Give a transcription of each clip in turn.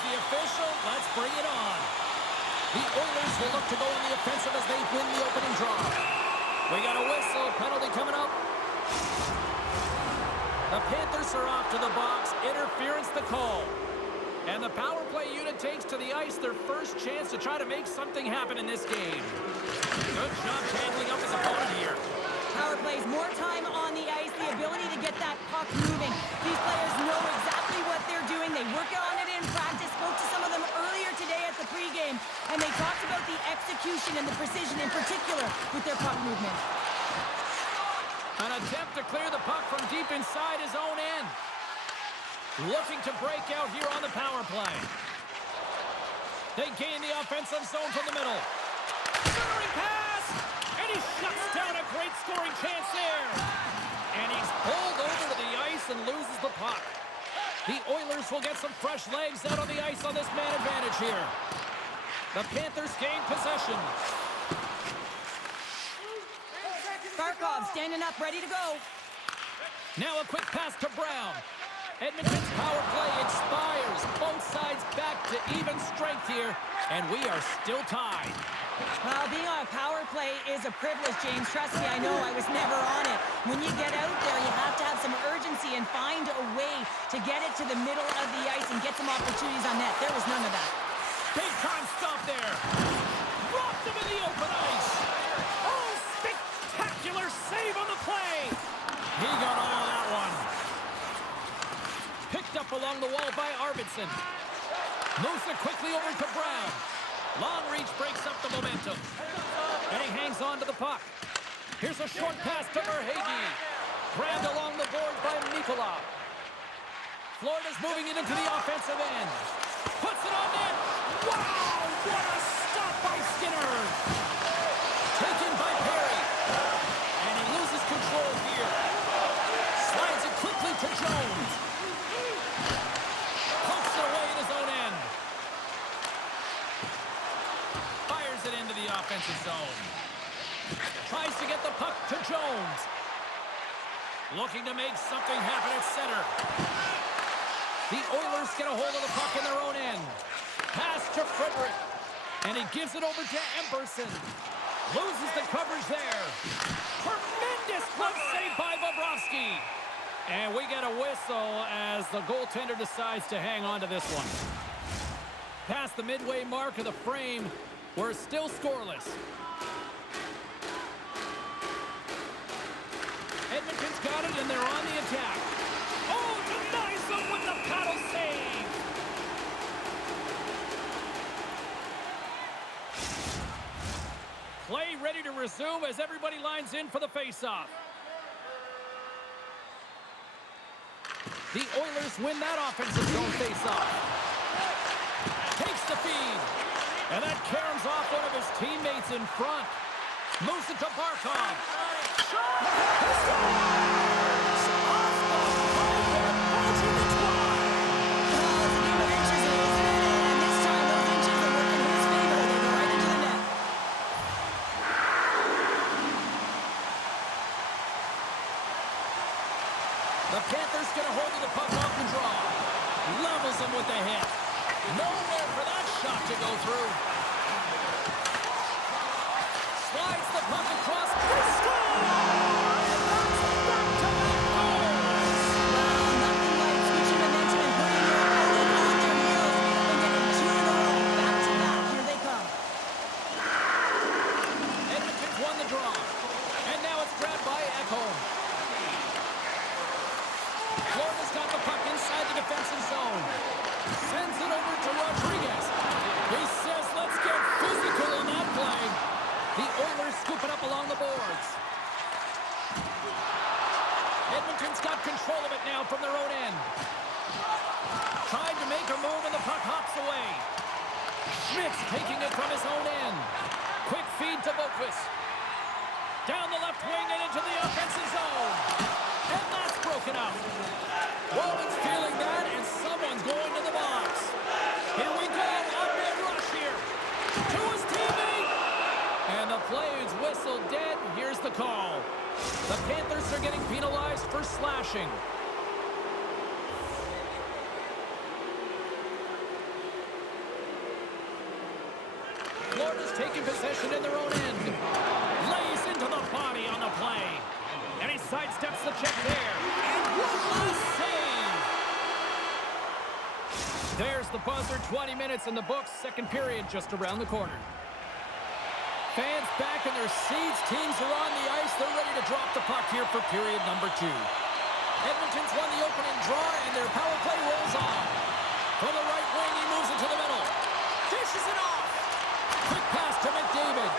says the official. Let's bring it on. The Oilers will look to go on the offensive as they win the opening draw. We got a whistle. Penalty coming up. The Panthers are off to the box. Interference the call. And the power play unit takes to the ice their first chance to try to make something happen in this game. Good job handling up his opponent here. Power plays, more time on the ice, the ability to get that puck moving. These players know exactly what they're doing. They work on it in practice. Spoke to some of them earlier today at the pregame, and they talked about the execution and the precision in particular with their puck movement. An attempt to clear the puck from deep inside his own end. Looking to break out here on the power play. They gain the offensive zone from the middle. Centering pass! And he shuts down a great scoring chance there. And he's pulled over to the ice and loses the puck. The Oilers will get some fresh legs out on the ice on this man advantage here. The Panthers gain possession. Barkov standing up, ready to go. Now a quick pass to Brown. Edmonton's power play expires. Both sides back to even strength here, and we are still tied. Well, being on a power play is a privilege, James. Trust me, I know I was never on it. When you get out there, you have to have some urgency and find a way to get it to the middle of the ice and get some opportunities on net. There was none of that. Big time stop there. Dropped him in the open ice. Oh, spectacular save on the play. He got all of that one. Picked up along the wall by Arvidsson. Moves it quickly over to Brown. Long reach breaks up the momentum. And he hangs on to the puck. Here's a short pass to Verhaeghe. Grabbed along the boards by Nicola. Florida's moving it into the offensive end. Puts it on net. Wow, what a stop by Skinner. Taken by Perry. And he loses control here. Slides it quickly to Jones. Pokes it away in his own end. Fires it into the offensive zone. Tries to get the puck to Jones. Looking to make something happen at center. The Oilers get a hold of the puck in their own end. Pass to Frederick. And he gives it over to Emberson. Loses the coverage there. Tremendous glove save by Bobrovsky. And we get a whistle as the goaltender decides to hang on to this one. Past the midway mark of the frame, we're still scoreless. Edmonton's got it, and they're on the attack. Oh, denies them with the paddle save. Play ready to resume as everybody lines in for the faceoff. The Oilers win that offensive zone faceoff. Takes the feed. And that caroms off one of his teammates in front. Moves it to Barkov. Shot! He scores! Off the poker, approaching the twine. Well, it's a game of inches, isn't it? And this time, those inches are working in his favor. They go right into the net. The Panthers get a hold of the puck off the draw. Levels him with the hit. Nowhere for that shot to go through. Slides the puck across. They score! And that's back-to-back goals. Well, nothing like switching momentum and putting your opponent on their heels and getting two in a row. Back-to-back. Here they come. Edmonton's won the draw. And now it's grabbed by Ekholm. Florida's got the puck inside the defensive zone. Sends it over to Rodriguez. He says, let's get physical on that play. The Oilers scoop it up along the boards. Edmonton's got control of it now from their own end. Tried to make a move and the puck hops away. Schmidt's taking it from his own end. Quick feed to Boquist. Down the left wing and into the offensive zone. And that's broken up. Woven's feeling that, and someone's going to the box. Here we go, a big rush here. To his teammate. And the play is whistled dead. Here's the call. The Panthers are getting penalized for slashing. Florida's taking possession in their own end. Lays into the body on the play. And he sidesteps the check there. And one last save. There's the buzzer. 20 minutes in the books. Second period just around the corner. Fans back in their seats. Teams are on the ice. They're ready to drop the puck here for period number 2. Edmonton's won the opening draw, and their power play rolls on. From the right wing, he moves it to the middle. Dishes it off. Quick pass to McDavid.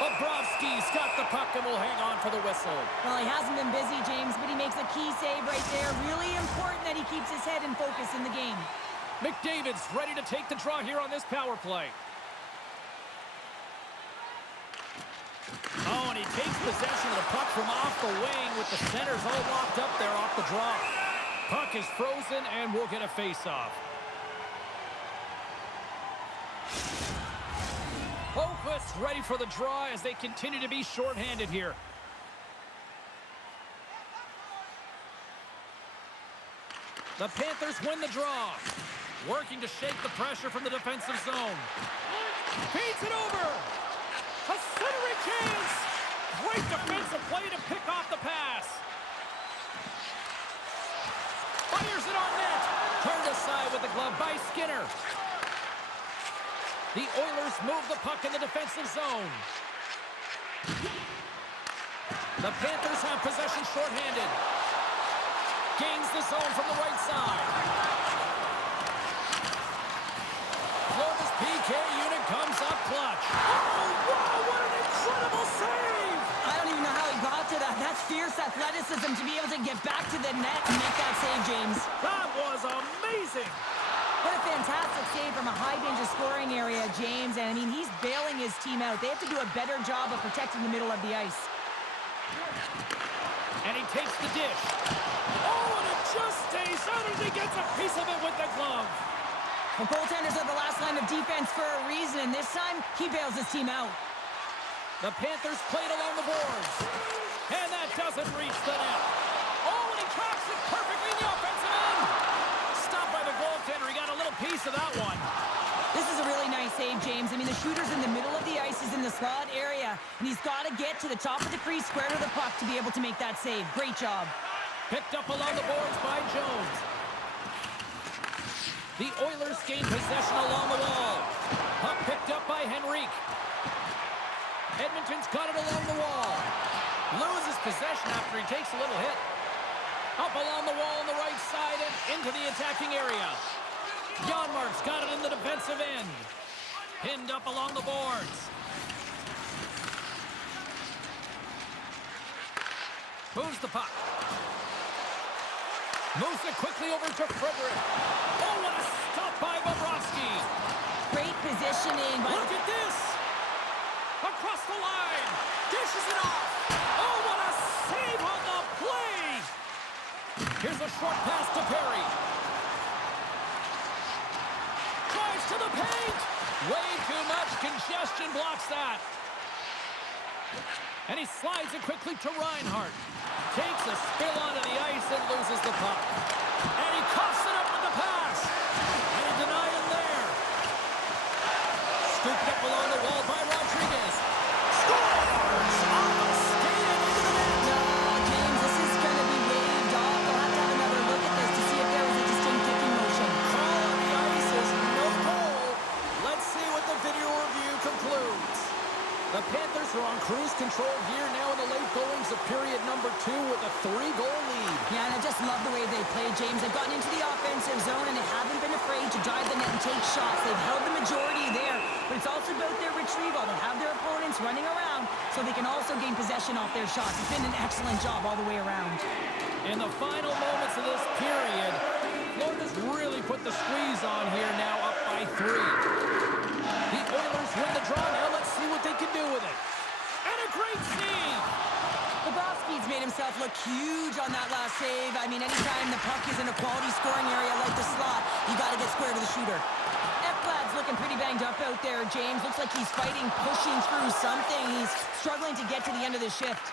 Bobrovsky's got the puck and will hang on for the whistle. Well, he hasn't been busy, James, but he makes a key save right there. Really important that he keeps his head in focus in the game. McDavid's ready to take the draw here on this power play. Oh, and he takes possession of the puck from off the wing with the centers all locked up there off the draw. Puck is frozen and we'll get a face-off. Focus, ready for the draw as they continue to be shorthanded here. The Panthers win the draw. Working to shake the pressure from the defensive zone. Feeds it over. A centering chance. Great defensive play to pick off the pass. Fires it on net. Turned aside with the glove by Skinner. The Oilers move the puck in the defensive zone. The Panthers have possession shorthanded. Gains the zone from the right side. Florida's PK unit comes up clutch. Oh, wow, what an incredible save! I don't even know how he got to that. That's fierce athleticism to be able to get back to the net and make that save, James. That was amazing! What a fantastic save from a high-danger scoring area, James. And, I mean, he's bailing his team out. They have to do a better job of protecting the middle of the ice. And he takes the dish. Oh, and it just stays out as he gets a piece of it with the glove. The goaltenders are the last line of defense for a reason, and this time, he bails his team out. The Panthers played along the boards. And that doesn't reach the net. Oh, and he tracks it perfectly in the offensive end. Stopped by the goaltender. He got a little piece of that one. This is a really nice save, James. I mean, the shooter's in the middle of the ice. He's in the slot area, and he's got to get to the top of the crease, square to the puck to be able to make that save. Great job. Picked up along the boards by Jones. The Oilers gain possession along the wall. Puck picked up by Henrique. Edmonton's got it along the wall. Loses possession after he takes a little hit. Up along the wall on the right side and into the attacking area. Janmark's got it in the defensive end. Pinned up along the boards. Moves the puck. Moves it quickly over to Frederick. Oh, what a stop by Bobrovsky. Great positioning. Look at this. Across the line. Dishes it off. Oh, what a save on the play. Here's a short pass to Perry. Drives to the paint. Way too much congestion blocks that. And he slides it quickly to Reinhart. Takes a spill onto the ice and loses the puck. And he coughs it up with the pass. And a deny him there. Scooped up along the wall by Rodriguez. Scores! Off a skate and into the net. No, James, this is going to be waved off. They'll have to have another look at this to see if there was a distinct kicking motion. Call on the ice is no goal. Let's see what the video review concludes. The Panthers are on cruise control here now in the late goings of period number 2 with a 3-goal lead. Yeah, and I just love the way they played, James. They've gotten into the offensive zone, and they haven't been afraid to drive the net and take shots. They've held the majority there, but it's also about their retrieval. They have their opponents running around so they can also gain possession off their shots. It's been an excellent job all the way around. In the final moments of this period, Florida's really put the squeeze on here now, up by 3. The Oilers win the draw now. Let's see what they can do with it. And a great save. Bobrovsky's made himself look huge on that last save. I mean, anytime the puck is in a quality scoring area like the slot, you got to get square to the shooter. Ekblad's looking pretty banged up out there, James. Looks like he's fighting, pushing through something. He's struggling to get to the end of the shift.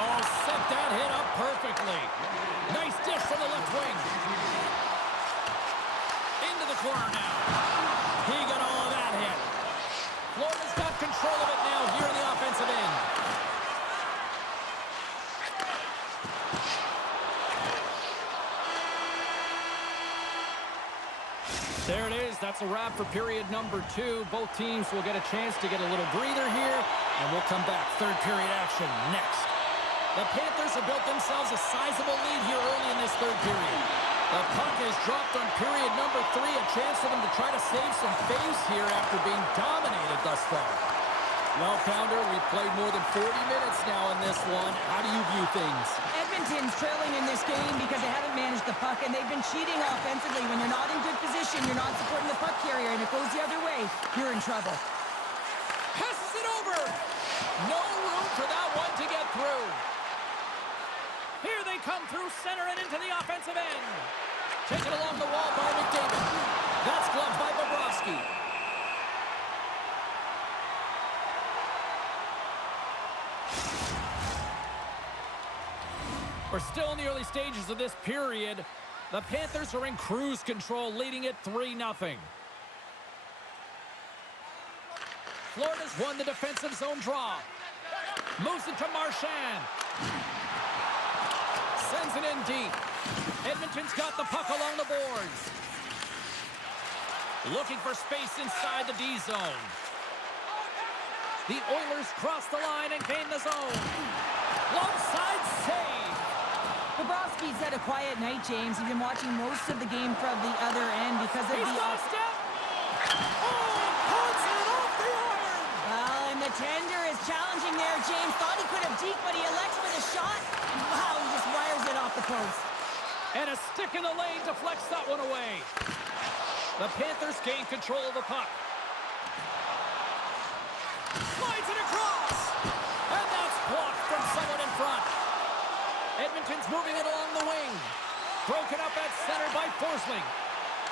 Oh, set that hit up perfectly. Nice dish from the left wing. Into the corner now. He got all of that hit. Florida's got control of it now here in the offensive end. There it is. That's a wrap for period number 2. Both teams will get a chance to get a little breather here, and we'll come back. Third period action next. The Panthers have built themselves a sizable lead here early in this third period. The puck is dropped on period number 3. A chance for them to try to save some face here after being dominated thus far. Well, Pounder, we've played more than 40 minutes now in this one. How do you view things? Edmonton's trailing in this game because they haven't managed the puck, and they've been cheating offensively. When you're not in good position, you're not supporting the puck carrier, and it goes the other way, you're in trouble. Passes it over. No room for that one to get through. Here they come through center and into the offensive end. Taken along the wall by McDavid. That's gloved by Bobrovsky. We're still in the early stages of this period. The Panthers are in cruise control, leading it 3-0. Florida's won the defensive zone draw. Moves it to Marchand. Sends it in deep. Edmonton's got the puck along the boards. Looking for space inside the D zone. The Oilers cross the line and gain the zone. Low side save. Bobrovsky's had a quiet night, James. He's been watching most of the game from the other end because of He's got a step. Oh, puts it off the iron. Well, and the tender is challenging there, James. Thought he could have deked, but he elects for the shot. Wow, he just wires it off the post. And a stick in the lane deflects that one away. The Panthers gain control of the puck. Slides it across. And that's blocked from someone in front. Edmonton's moving it along the wing. Broken up at center by Forsling.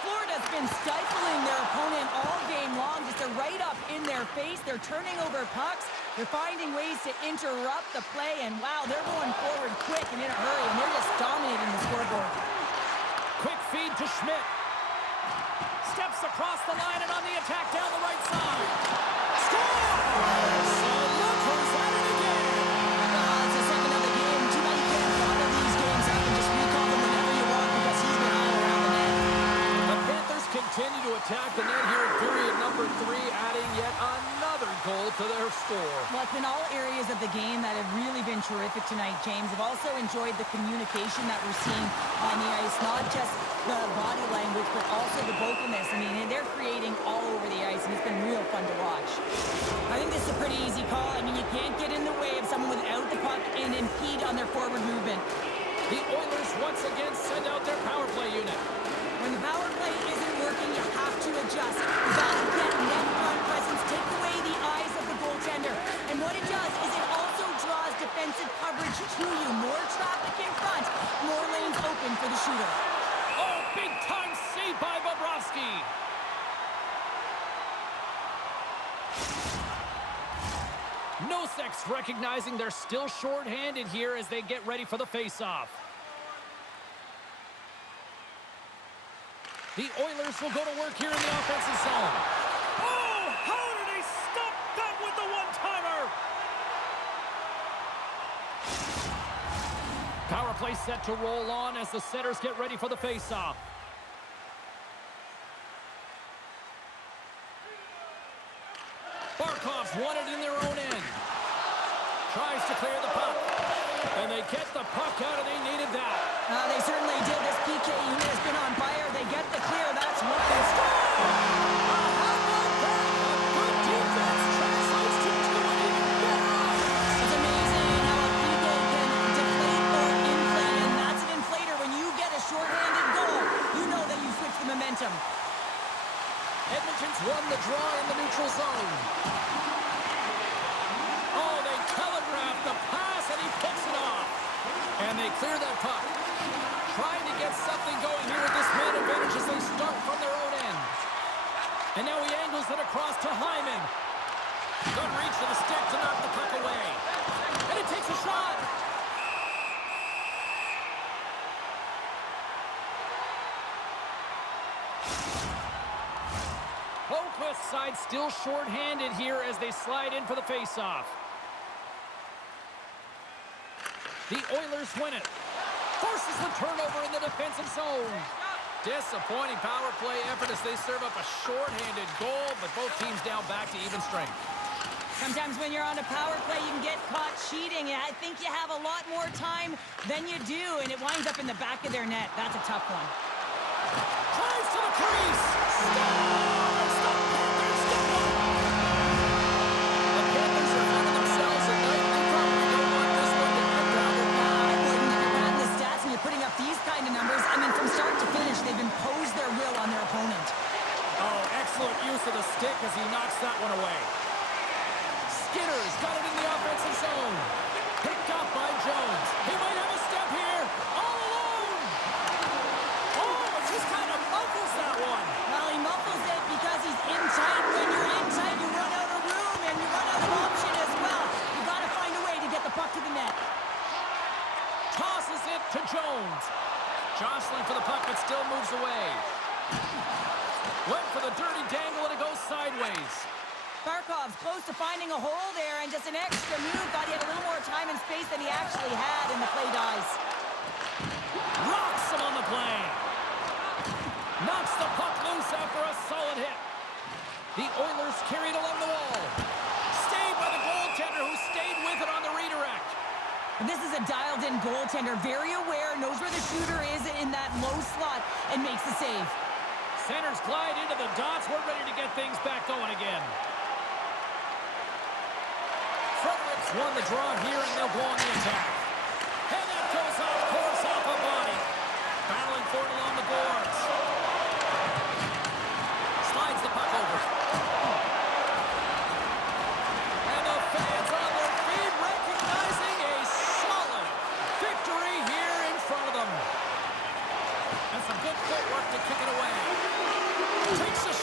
Florida's been stifling their opponent all game long. Just right up in their face. They're turning over pucks. They're finding ways to interrupt the play. And wow, they're going forward quick and in a hurry. And they're just dominating the scoreboard. Quick feed to Schmidt. Steps across the line and on the attack down the right side. Score! So look who's at it again. It's the second of the game. Too bad you can't bother these games. I can just recall them whenever you want because he's been all around the net. The Panthers continue to attack the net here in period number 3, adding yet another goal to their score. Well, it's been all areas of the game that have really been terrific tonight, James. I've also enjoyed the communication that we're seeing on the ice, not just the body language, but also the vocalness. I mean, they're creating all over the ice, and it's been real fun to watch. I think this is a pretty easy call. I mean, you can't get in the way of someone without the puck and impede on their forward movement. The Oilers once again send out their power play unit. When the power play isn't working, you have to adjust. You got to get net front presence, take away the eyes of the goaltender. And what it does is it also draws defensive coverage to you. More traffic in front, more lanes open for the shooter. Oh, big time save by Bobrovsky. Nosek recognizing they're still short-handed here as they get ready for the face-off. The Oilers will go to work here in the offensive zone. Oh, how did he stop that with the one-timer? Power play set to roll on as the setters get ready for the face-off. Barkov's won it in their own end. Tries to clear the puck. And they get the puck out, and they needed that. They certainly did. This PK unit has been on fire. They get the clear. That's one. How about that? A good defense translates to do an even better. It's amazing how a PK can deflate or inflate, and that's an inflator. When you get a shorthanded goal, you know that you switch the momentum. Edmonton's won the draw in the neutral zone. Oh, they telegraph the pass, and he picks it off. And they clear that puck. Trying to get something going here with this man advantage as they start from their own end. And now he angles it across to Hyman. Good reach to the stick to knock the puck away. And it takes a shot. Oakley side still short-handed here as they slide in for the face-off. The Oilers win it. Forces the turnover in the defensive zone. Disappointing power play effort as they serve up a short-handed goal, but both teams down back to even strength. Sometimes when you're on a power play, you can get caught cheating, and I think you have a lot more time than you do, and it winds up in the back of their net. That's a tough one. Drives to the crease. Scores! The Panthers get one. The Panthers are having themselves a night. They probably don't want this one to end, Robert. I wouldn't. If you're running the stats and you're putting up these kind of numbers, I mean, from start to finish, they've imposed their will on their opponent. Oh, excellent use of the stick as he knocks that one away. Skinner's got it in the offensive zone. Picked off by Jones. He might have a step here. All alone. Oh, it just kind of muffles that one. Well, he muffles it because he's in tight. When you're in tight, you run out of room and you run out of option as well. You got to find a way to get the puck to the net. Tosses it to Jones. Jostling for the puck, but still moves away. Went for the dirty dangle, and it goes sideways. Barkov's close to finding a hole there, and just an extra move. Thought he had a little more time and space than he actually had, and the play dies. Rocks him on the play. Knocks the puck loose after a solid hit. The Oilers carried along the wall. Stayed by the goaltender, who stayed with it on the redirect. And this is a dialed-in goaltender, very aware, knows where the shooter is in that low slot, and makes the save. Centers glide into the dots. We're ready to get things back going again. Fredericks won the draw here, and they'll go on the attack. And that goes off course, off a body. Battling for it along the boards. Slides the puck over. And the fans on their feet recognizing a solid victory here in front of them. And some good footwork to kick it away. Takes a